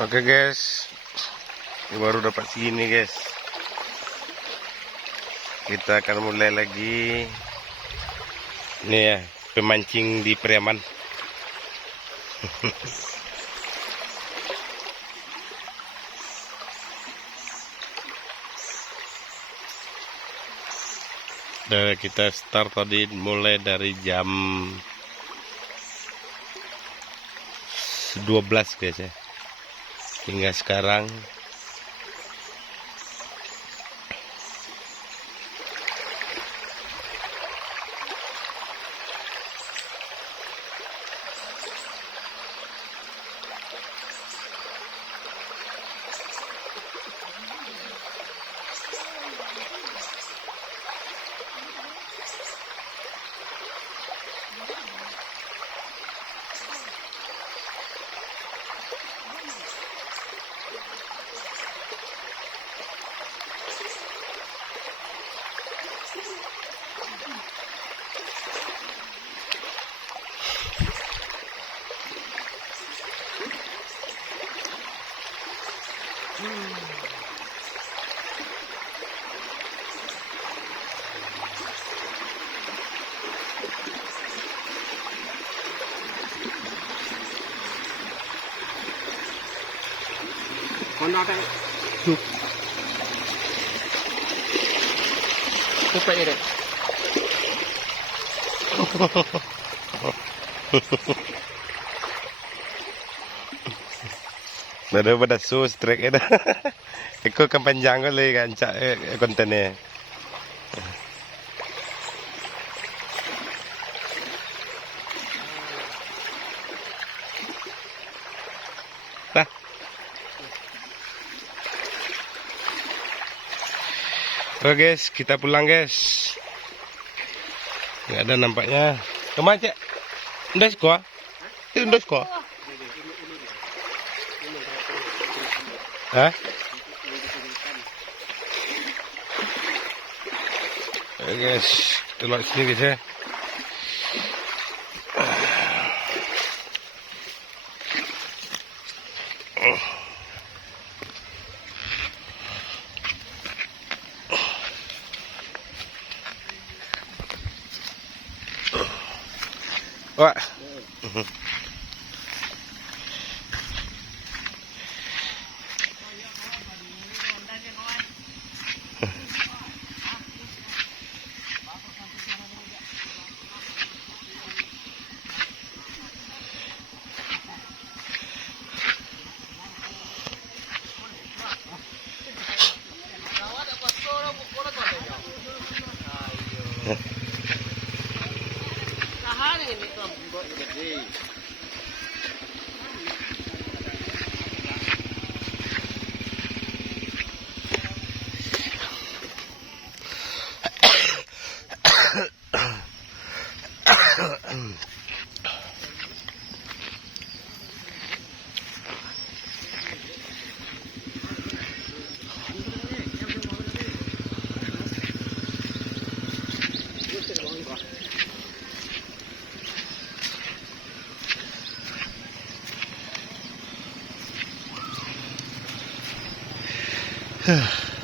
Oke guys, ini baru dapat segini guys. Kita akan mulai lagi. Ini ya, pemancing di Priaman. Dan kita start tadi mulai dari jam 12 guys ya. Hingga sekarang Con kayak tupai deh. Nada pada sus trek itu. Ikut kan panjang kali kan cak kontennya. Nah. Oke guys, kita pulang guys. Nggak ada nampaknya. Kemana cek? Ndas gua? Itu ndas gua? Hah? Oke guys, kita lewat sini guys ya. Wah. Huh.